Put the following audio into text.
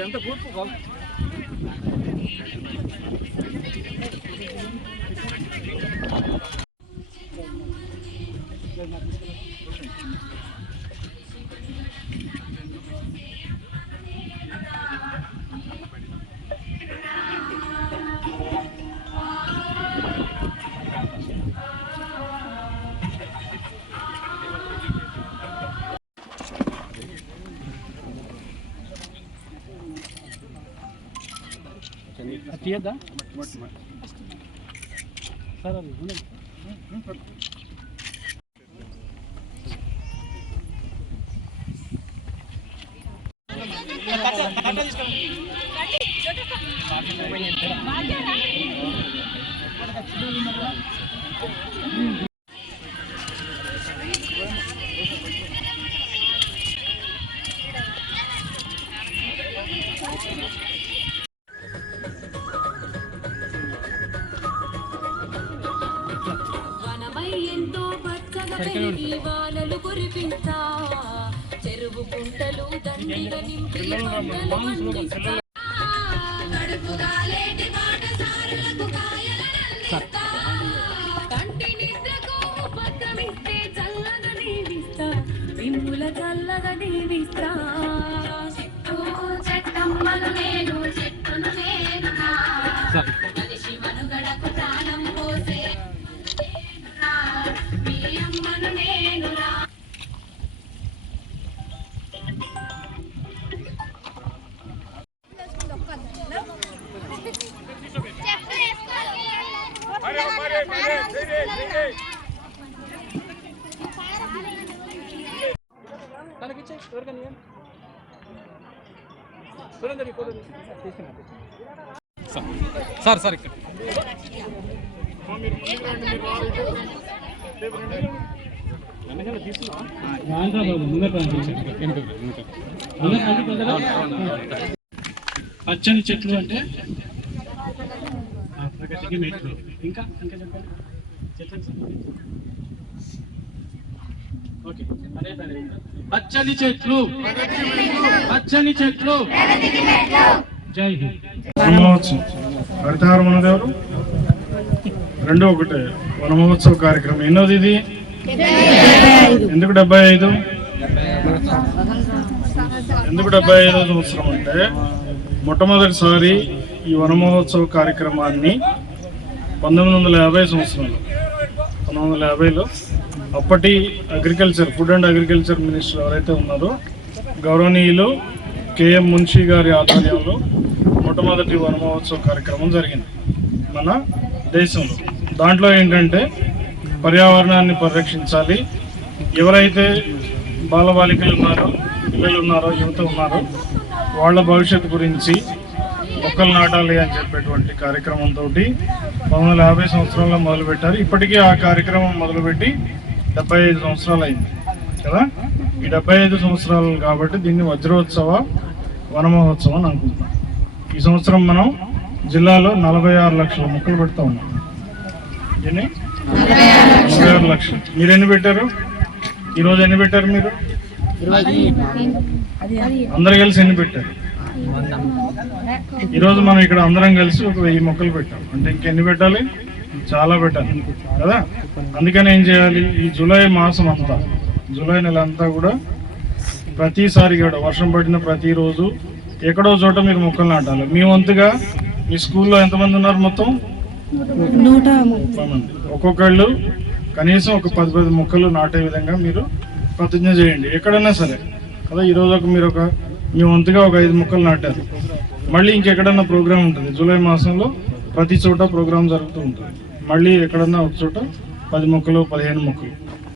ఎంత కూర్చో తీయద్దా సార్ అది ఎంతో పచ్చగా పెరిగి వానలు కురిపించా చెరువు కుంటలు దండిగా నింపి పంటలు పండిస్తా కడుపుగా లేటి బాటసారులకు కాయలనందిస్తా కంటి నిద్రకు ఉపద్రవిస్తే చల్లగా దీవిస్తా విమ్ముల చల్లగా దీవిస్తా చెట్టు చెట్టమ్మను నేను చెట్టును నేను మనిషి మనుగడకు ప్రాణం పోసే సార్ సార్ ఇక్కడ పచ్చని చెట్లు అంటే ప్రగతికి మెట్లు. ఇంకా ఇంకా చెప్పండి ఓకే పచ్చని చెట్లు పచ్చని చెట్లు జై హింద్. హరితహార మనదేవరు 2 వన మహోత్సవ కార్యక్రమం ఎన్నోది ఇది? ఎందుకు 75? ఎందుకు 75వ సంవత్సరం అంటే మొట్టమొదటిసారి ఈ వన మహోత్సవ కార్యక్రమాన్ని 1950 సంవత్సరంలో 1950లో అప్పటి ఫుడ్ అండ్ అగ్రికల్చర్ మినిస్టర్ ఎవరైతే ఉన్నారో గౌరవనీయులు కేఎం మున్షి గారి ఆధ్వర్యంలో మొట్టమొదటి వన మహోత్సవ కార్యక్రమం జరిగింది మన దేశంలో. దాంట్లో ఏంటంటే పర్యావరణాన్ని పరిరక్షించాలి, ఎవరైతే బాలబాలికలు ఉన్నారో, పిల్లలు ఉన్నారో, యువత ఉన్నారో వాళ్ళ భవిష్యత్తు గురించి మొక్కలు నాటాలి అని చెప్పేటువంటి కార్యక్రమంతో 1950 సంవత్సరంలో మొదలుపెట్టారు. ఇప్పటికీ ఆ కార్యక్రమం మొదలుపెట్టి 75 సంవత్సరాలు అయింది కదా. ఈ 75 సంవత్సరాలు కాబట్టి దీన్ని వజ్రోత్సవ వన మహోత్సవం అని అనుకుంటున్నాం. ఈ సంవత్సరం మనం జిల్లాలో 46 లక్షల మొక్కలు పెడతా ఉన్నాం. ఎన్ని? 46 లక్షలు. మీరు ఎన్ని పెట్టారు? ఈరోజు ఎన్ని పెట్టారు మీరు? అందరు కలిసి ఎన్ని పెట్టారు? ఈరోజు మనం ఇక్కడ అందరం కలిసి ఒక 1000 మొక్కలు పెట్టాం. అంటే ఇంకెన్ని పెట్టాలి? చాలా పెట్టాలి కదా. అందుకని ఏం చేయాలి, ఈ జూలై మాసం అంతా, జూలై నెల అంతా కూడా ప్రతిసారి కూడా వర్షం పడిన ప్రతిరోజు ఎక్కడో చోట మీరు మొక్కలు నాటాలి. మీ వంతుగా మీ స్కూల్లో ఎంతమంది ఉన్నారు? మొత్తం 130 మంది. ఒక్కొక్కళ్ళు కనీసం ఒక 10 మొక్కలు నాటే విధంగా మీరు ప్రతిజ్ఞ చేయండి ఎక్కడన్నా సరే కదా. ఈరోజు మీరు మీ వంతుగా ఒక 5 మొక్కలు నాటారు. మళ్ళీ ఇంకెక్కడన్నా ప్రోగ్రామ్ ఉంటుంది జూలై మాసంలో, ప్రతి చోట ప్రోగ్రామ్ జరుగుతూ ఉంటుంది. మళ్ళీ ఎక్కడన్నా ఒక చోట 10 మొక్కలు 15 మొక్కలు